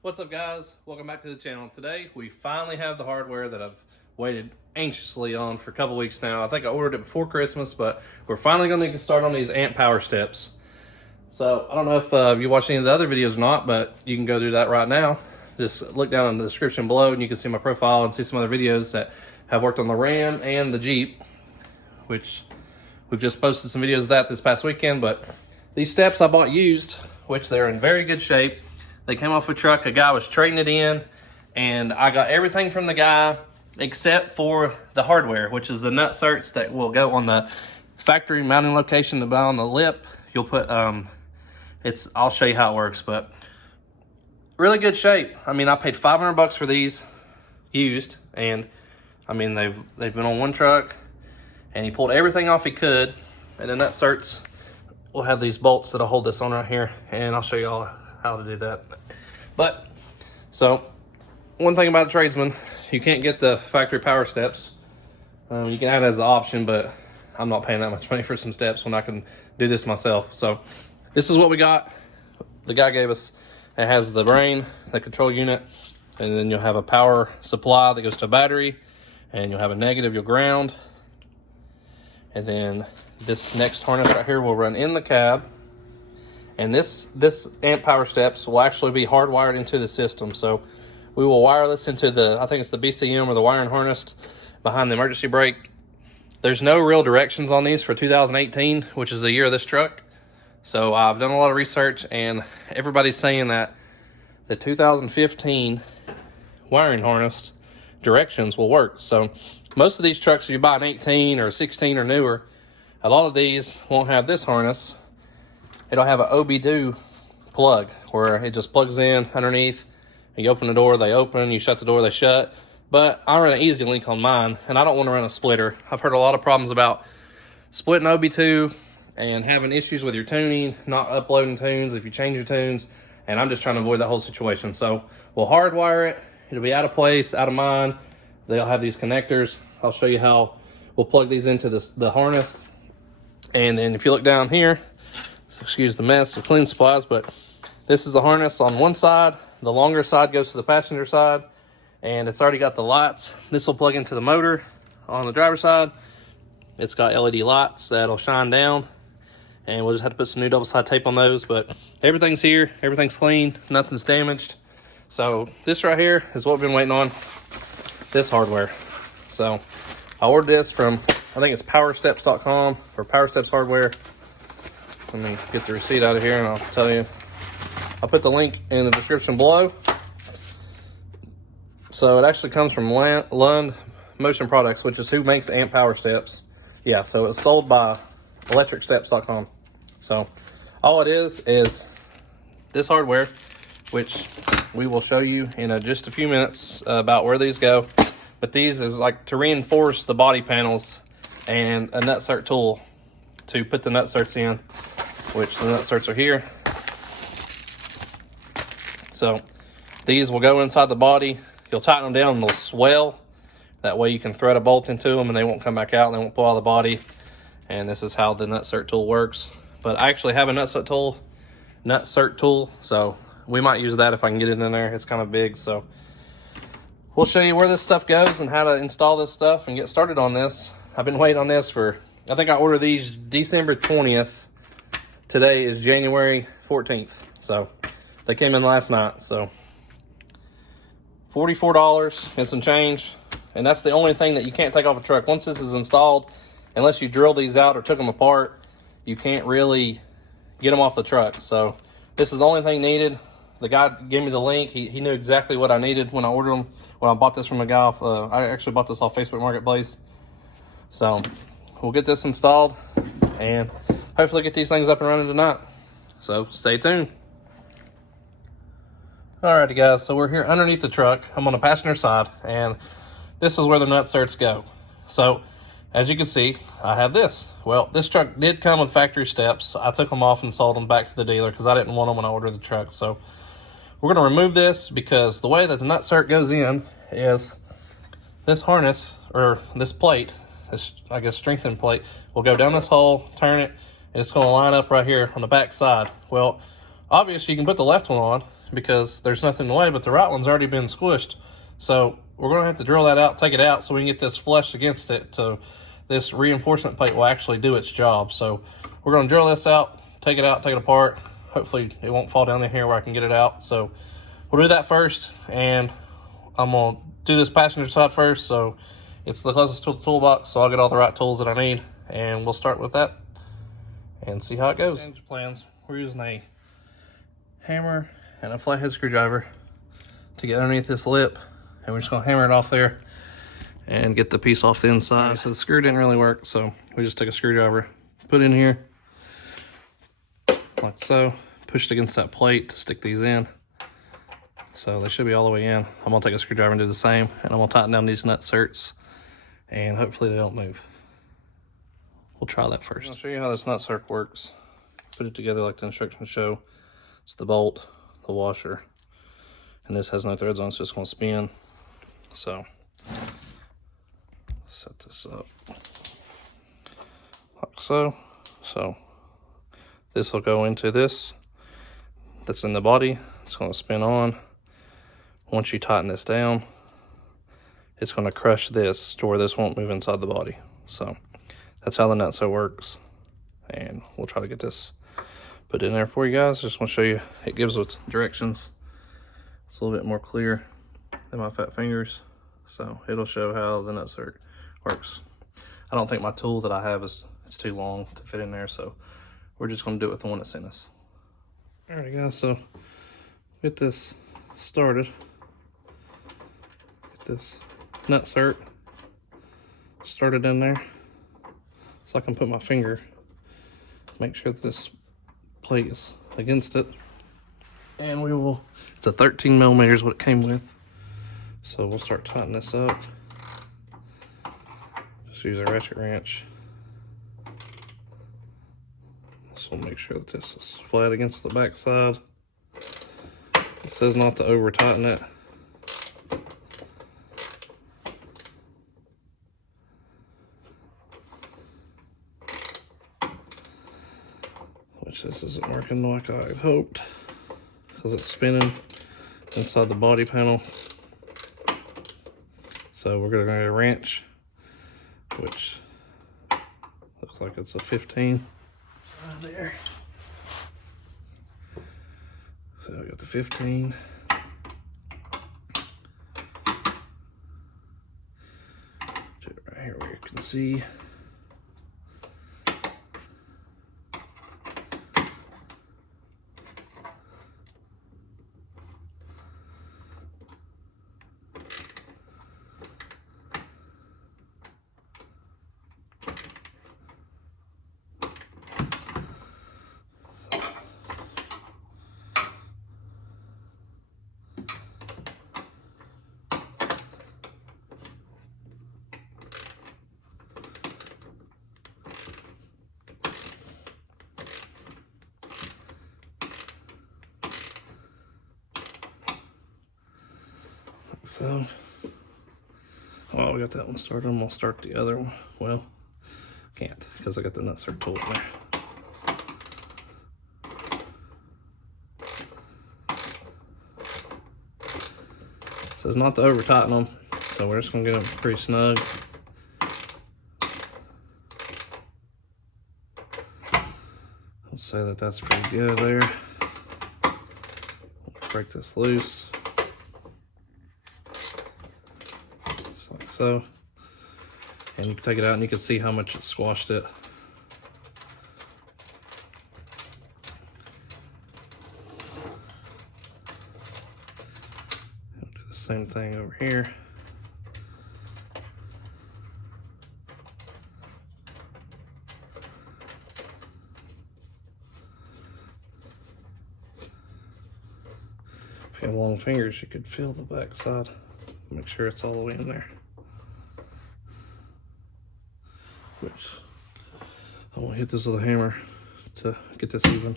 What's up, guys? Welcome back to the channel. Today we finally have the hardware that I've waited anxiously on for a couple weeks now. I think I ordered it before Christmas, but we're finally going to start on these amp power steps. So I don't know if you watched any of the other videos or not, but you can go do that right now. Just look down in the description below and you can see my profile and see some other videos that have worked on the Ram and the Jeep, which we've just posted some videos of that this past weekend. But these steps I bought used, which they're in very good shape. They came off a truck, a guy was trading it in, and I got everything from the guy except for the hardware, which is the nut certs that will go on the factory mounting location about on the lip. You'll put, I'll show you how it works, but really good shape. I mean, I paid 500 bucks for these used, and I mean, they've been on one truck, and he pulled everything off he could, and the nut certs will have these bolts that'll hold this on right here, and I'll show you all how to do that. But so one thing about a tradesman, you can't get the factory power steps. You can add it as an option, but I'm not paying that much money for some steps when I can do this myself. So this is what we got. The guy gave us, it has the brain, the control unit, and then you'll have a power supply that goes to a battery, and you'll have a negative, you'll ground, and then this next harness right here will run in the cab. And this amp power steps will actually be hardwired into the system. So we will wire this into the, I think it's the BCM or the wiring harness behind the emergency brake. There's no real directions on these for 2018, which is the year of this truck. So I've done a lot of research, and everybody's saying that the 2015 wiring harness directions will work. So most of these trucks, if you buy an 18 or 16 or newer, a lot of these won't have this harness. It'll have an OB2 plug where it just plugs in underneath. You open the door, they open. You shut the door, they shut. But I run an Easy Link on mine, and I don't want to run a splitter. I've heard a lot of problems about splitting OB2 and having issues with your tuning, not uploading tunes if you change your tunes, and I'm just trying to avoid that whole situation. So we'll hardwire it. It'll be out of place, out of mine. They'll have these connectors. I'll show you how we'll plug these into the harness. And then if you look down here, excuse the mess of cleaning supplies, but this is the harness on one side. The longer side goes to the passenger side, and it's already got the lights. This will plug into the motor on the driver's side. It's got LED lights that'll shine down, and we'll just have to put some new double-side tape on those, but everything's here, everything's clean, nothing's damaged. So this right here is what we've been waiting on, this hardware. So I ordered this from, I think it's powersteps.com or Powersteps Hardware. Let me get the receipt out of here and I'll tell you. I'll put the link in the description below. So it actually comes from Lund Motion Products, which is who makes amp power steps. Yeah, so it's sold by electricsteps.com. So all it is this hardware, which we will show you in just a few minutes about where these go. But these is like to reinforce the body panels and a nut cert tool to put the nut certs in, which the nut certs are here. So these will go inside the body. You'll tighten them down and they'll swell. That way you can thread a bolt into them and they won't come back out and they won't pull out of the body. And this is how the nut cert tool works. But I actually have a nut cert tool, so we might use that if I can get it in there. It's kind of big, so we'll show you where this stuff goes and how to install this stuff and get started on this. I've been waiting on this for, I think I ordered these December 20th. Today is January 14th. So they came in last night. So $44 and some change. And that's the only thing that you can't take off a truck. Once this is installed, unless you drill these out or took them apart, you can't really get them off the truck. So this is the only thing needed. The guy gave me the link. He knew exactly what I needed when I ordered them. When I bought this from a guy off, I actually bought this off Facebook Marketplace. So we'll get this installed and hopefully get these things up and running tonight. So stay tuned. Alrighty guys, so we're here underneath the truck. I'm on the passenger side, and this is where the nut certs go. So as you can see, I have this. Well, this truck did come with factory steps. I took them off and sold them back to the dealer because I didn't want them when I ordered the truck. So we're going to remove this because the way that the nut cert goes in is this harness, or this plate, this, I guess, strengthened plate, will go down this hole, turn it, and it's going to line up right here on the back side. Well, obviously you can put the left one on. because there's nothing in the way, but the right one's already been squished. So we're going to have to drill that out, take it out, so we can get this flush against it to this reinforcement plate will actually do its job. So we're going to drill this out, take it apart. Hopefully it won't fall down in here where I can get it out. So we'll do that first, and I'm going to do this passenger side first. So it's the closest to the toolbox, so I'll get all the right tools that I need, and we'll start with that and see how it goes. Change of plans. We're using a hammer and a flathead screwdriver to get underneath this lip, and we're just going to hammer it off there and get the piece off the inside. Right, so the screw didn't really work, so we just took a screwdriver, put in here like so, pushed against that plate to stick these in. So they should be all the way in. I'm gonna take a screwdriver and do the same, and I'm gonna tighten down these nut certs, and hopefully they don't move. We'll try that first. I'll show you how this nut cert works. Put it together like the instructions show. It's the bolt, the washer, and this has no threads on, so it's gonna spin. So set this up like so. So this will go into this that's in the body. It's going to spin on. Once you tighten this down, it's going to crush this to where this won't move inside the body. So that's how the nutso works, and we'll try to get this put in there for you guys. Just want to show you, it gives us directions. It's a little bit more clear than my fat fingers, so it'll show how the nutso works. I don't think my tool that I have it's too long to fit in there, so we're just going to do it with the one that's in us. All right, guys, so get this started. Get this nut cert started in there, so I can put my finger, make sure that this plate is against it, and we will. It's a 13 millimeters what it came with, so we'll start tightening this up. Just use a ratchet wrench. So we'll make sure that this is flat against the back side. It says not to over tighten it. Which this isn't working like I had hoped, because it's spinning inside the body panel. So we're going to go a wrench, which looks like it's a 15. There. So I got the 15. Put it right here where you can see. So, while we got that one started, I'm gonna start the other one. Well, can't, because I got the nutcert tool in there. It says not to over tighten them, so we're just gonna get them pretty snug. Let's say that that's pretty good there. Let's break this loose. Like so, and you can take it out and you can see how much it squashed it. I'll do the same thing over here. If you have long fingers, you could feel the back side. Make sure it's all the way in there. Which I want to hit this with a hammer to get this even.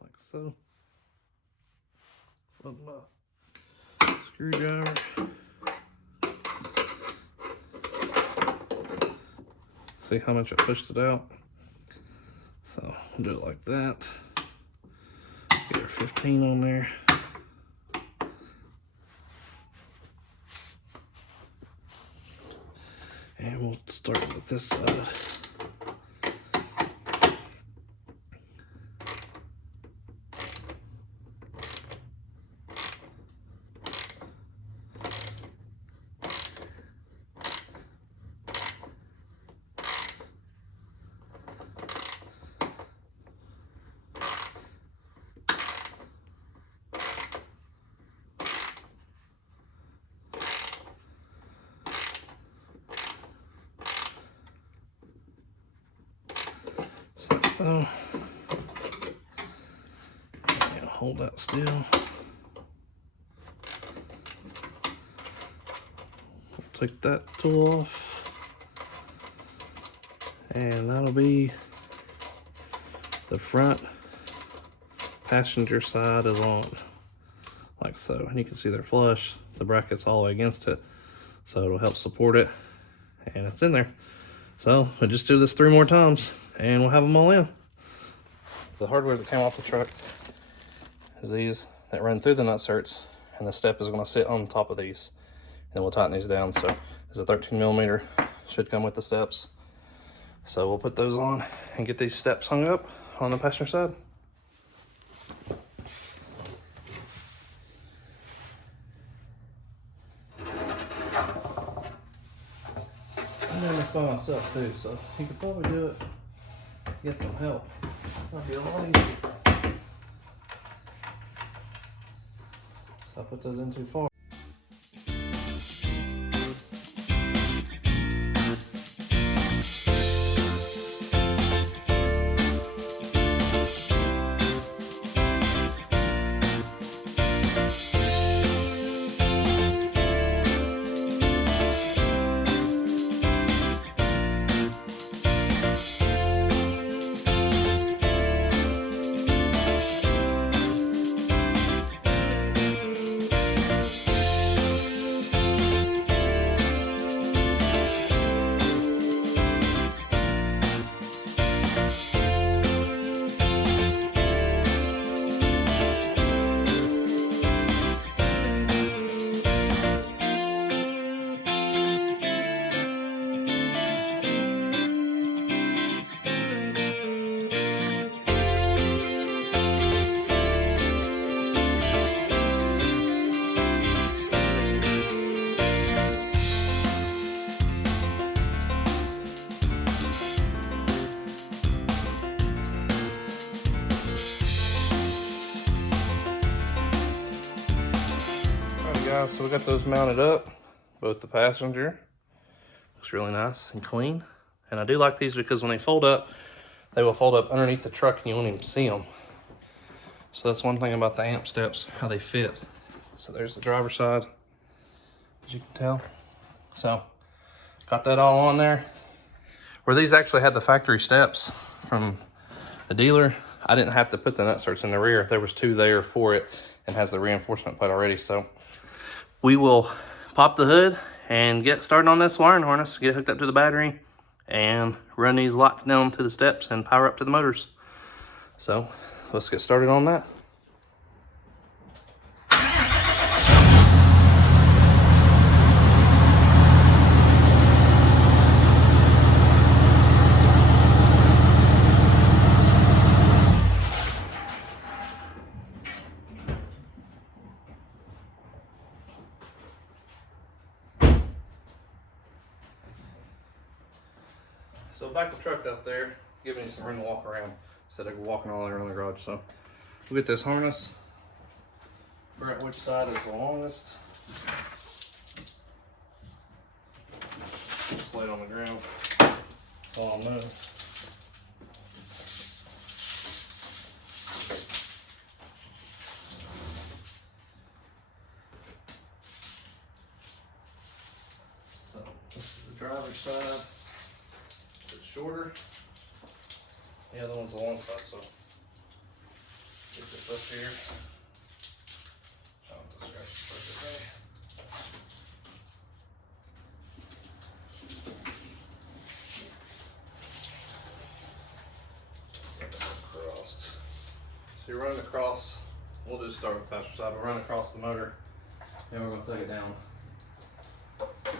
Like so. From my screwdriver. See how much I pushed it out? So we'll do it like that. Get our 15 on there. And we'll start with this side. So, yeah, hold that still. We'll take that tool off, and that'll be the front passenger side is on, like so. And you can see they're flush. The bracket's all the way against it, so it'll help support it, and it's in there. So we'll just do this 3 more times, and we'll have them all in. The hardware that came off the truck is these that run through the nutserts, and the step is going to sit on top of these. And we'll tighten these down. So there's a 13mm, should come with the steps. So we'll put those on and get these steps hung up on the passenger side. I'm doing this by myself too, so you could probably do it, get some help. That'll be a lot easier. So I put those in too far. Guys, so we got those mounted up, both the passenger. Looks really nice and clean. And I do like these because when they fold up, they will fold up underneath the truck and you won't even see them. So that's one thing about the amp steps, how they fit. So there's the driver's side, as you can tell. So got that all on there. Where these actually had the factory steps from the dealer, I didn't have to put the nutserts in the rear. There was 2 there for it and has the reinforcement plate already. So we will pop the hood and get started on this wiring harness, get it hooked up to the battery, and run these lights down to the steps and power up to the motors. So let's get started on that. So back the truck up there, giving me some room to walk around instead of walking all around the garage. So we'll get this harness, figure out which side is the longest. Just lay it on the ground while I'm moving. So this is the driver's side. Shorter. The other one's the long side, so get this up here. I'll have to scratch the first today. So you're running across, we'll just start with the passenger side. We'll run across the motor, and we're going to take it down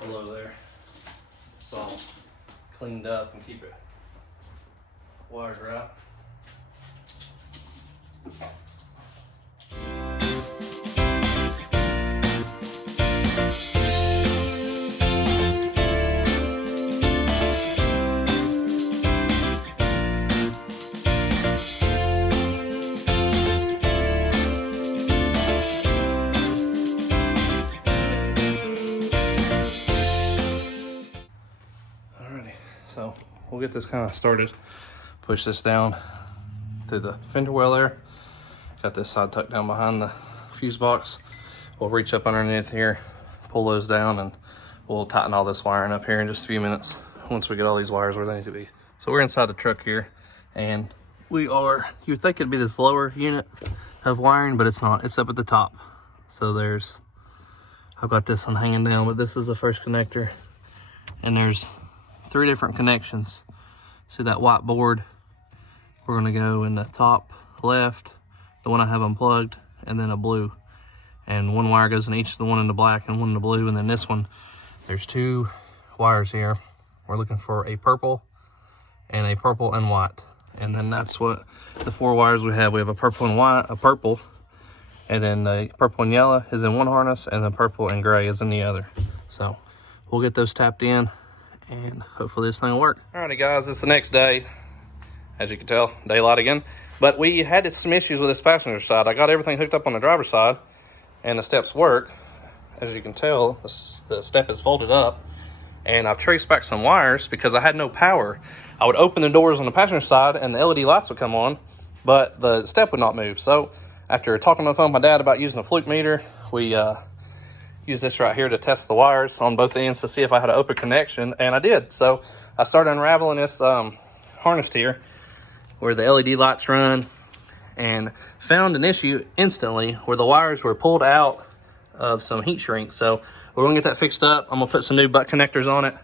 below there. It's all cleaned up and keep it wired right. So we'll get this kind of started. Push this down through the fender well there. Got this side tucked down behind the fuse box. We'll reach up underneath here, pull those down, and we'll tighten all this wiring up here in just a few minutes once we get all these wires where they need to be. So we're inside the truck here, and you would think it'd be this lower unit of wiring, but it's not. It's up at the top. So I've got this one hanging down, but this is the first connector, and there's 3 different connections. See that white board? We're gonna go in the top left, the one I have unplugged, and then a blue. And one wire goes in each, the one in the black and one in the blue. And then this one, there's 2 wires here. We're looking for a purple and white. And then that's what the 4 wires we have. We have a purple and white, a purple, and then the purple and yellow is in one harness, and then purple and gray is in the other. So we'll get those tapped in, and hopefully this thing will work. Alrighty guys, it's the next day. As you can tell, daylight again. But we had some issues with this passenger side. I got everything hooked up on the driver's side, and the steps work. As you can tell, the step is folded up, and I've traced back some wires because I had no power. I would open the doors on the passenger side and the LED lights would come on, but the step would not move. So after talking on the phone with my dad about using a fluke meter, we use this right here to test the wires on both ends to see if I had an open connection, and I did. So I started unraveling this harness here where the LED lights run, and found an issue instantly where the wires were pulled out of some heat shrink. So we're gonna get that fixed up. I'm gonna put some new butt connectors on it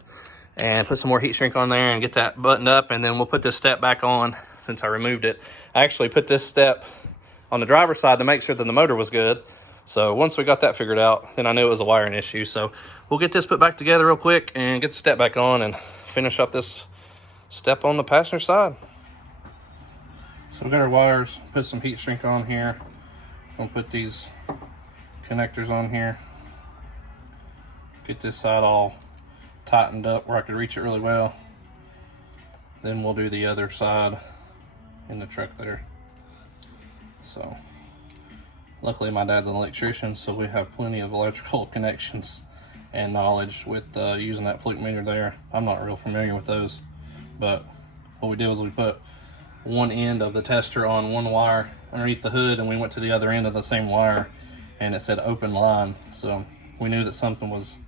and put some more heat shrink on there and get that buttoned up, and then we'll put this step back on since I removed it. I actually put this step on the driver's side to make sure that the motor was good. So once we got that figured out, then I knew it was a wiring issue. So we'll get this put back together real quick and get the step back on and finish up this step on the passenger side. So we got our wires, put some heat shrink on here. Gonna put these connectors on here. Get this side all tightened up where I could reach it really well. Then we'll do the other side in the truck there. So luckily my dad's an electrician, so we have plenty of electrical connections and knowledge with using that fluke meter there. I'm not real familiar with those, but what we did was we put one end of the tester on one wire underneath the hood, and we went to the other end of the same wire, and it said open line. So we knew that something was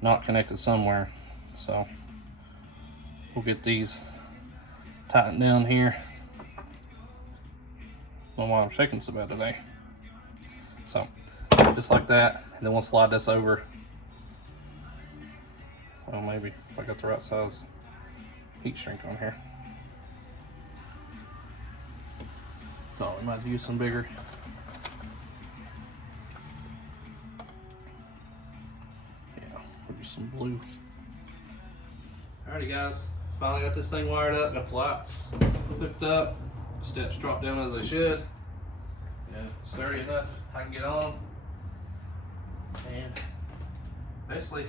not connected somewhere. So we'll get these tightened down here. I don't know why I'm shaking so bad today. So just like that, and then we'll slide this over. Well, maybe if I got the right size heat shrink on here. Thought we might use some bigger. Yeah, we'll use some blue. Alrighty guys, finally got this thing wired up, got the lights hooked up, steps dropped down as they should. Yeah, sturdy enough I can get on. And basically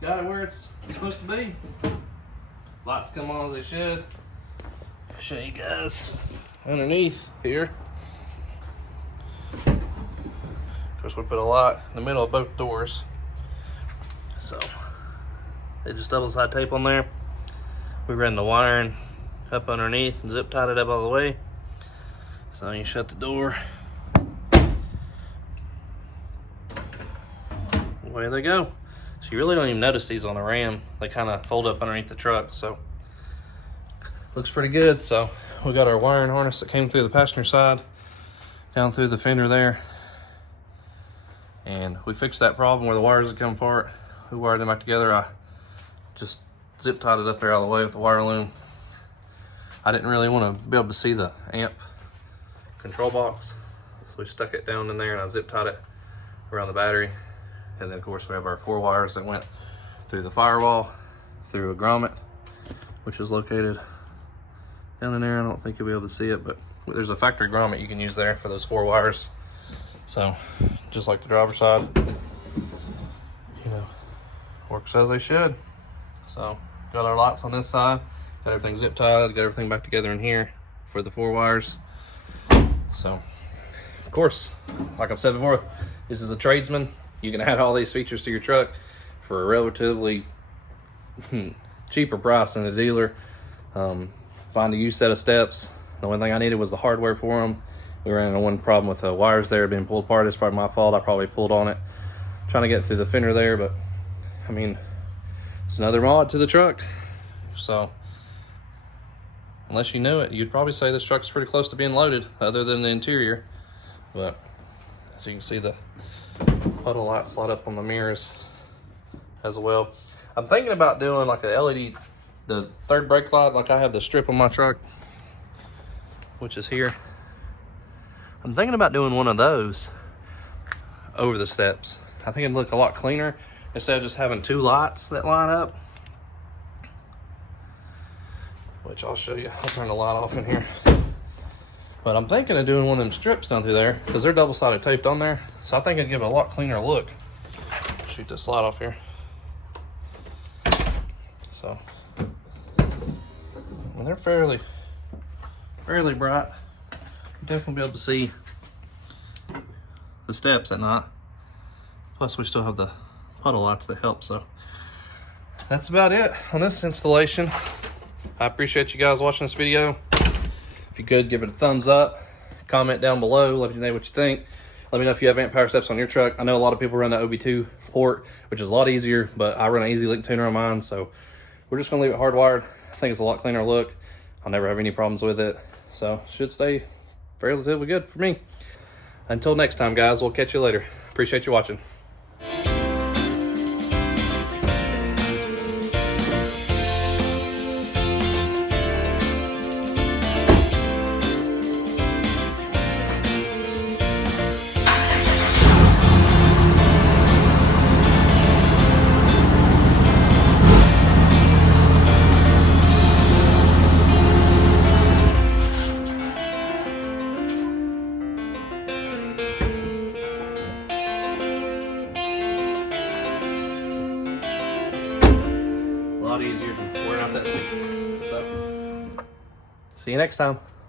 got it where it's supposed to be. Lights come on as they should. Show you guys underneath here. Of course, we put a light in the middle of both doors. So they just double side tape on there. We ran the wiring up underneath and zip tied it up all the way. So you shut the door. Away they go. So you really don't even notice these on the Ram. They kind of fold up underneath the truck. So looks pretty good. So we got our wiring harness that came through the passenger side down through the fender there, and we fixed that problem where the wires had come apart. We wired them back together. I just zip tied it up there all the way with the wire loom. I didn't really want to be able to see the amp control box. So we stuck it down in there and I zip tied it around the battery. And then of course we have our 4 wires that went through the firewall, through a grommet, which is located down in there. I don't think you'll be able to see it, but there's a factory grommet you can use there for those 4 wires. So just like the driver's side, you know, works as they should. So got our lights on this side, got everything zip tied, got everything back together in here for the 4 wires. So of course, like I've said before, this is a tradesman. You can add all these features to your truck for a relatively cheaper price than a dealer. Find a used set of steps. The only thing I needed was the hardware for them. We ran into one problem with the wires there being pulled apart. It's probably my fault. I probably pulled on it trying to get through the fender there, but I mean, it's another mod to the truck. So unless you knew it, you'd probably say this truck's pretty close to being loaded, other than the interior. But as you can see, the puddle lights light up on the mirrors as well. I'm thinking about doing like a LED, the third brake light, like I have the strip on my truck, which is here. I'm thinking about doing one of those over the steps. I think it'd look a lot cleaner instead of just having 2 lights that line up, which I'll show you. I'll turn the light off in here. But I'm thinking of doing one of them strips down through there because they're double-sided taped on there. So I think it'd give it a lot cleaner look. Shoot this light off here. So, and they're fairly bright. You'll definitely be able to see the steps at night. Plus we still have the puddle lights that help. So that's about it on this installation. I appreciate you guys watching this video. If you could, give it a thumbs up, comment down below, let me know what you think. Let me know if you have amp power steps on your truck. I know a lot of people run the OB2 port, which is a lot easier, but I run an Easy Link tuner on mine, so we're just gonna leave it hardwired. I think it's a lot cleaner look. I'll never have any problems with it, so should stay relatively good for me. Until next time, guys, we'll catch you later. Appreciate you watching. A lot easier than wearing out that seat. So, see you next time.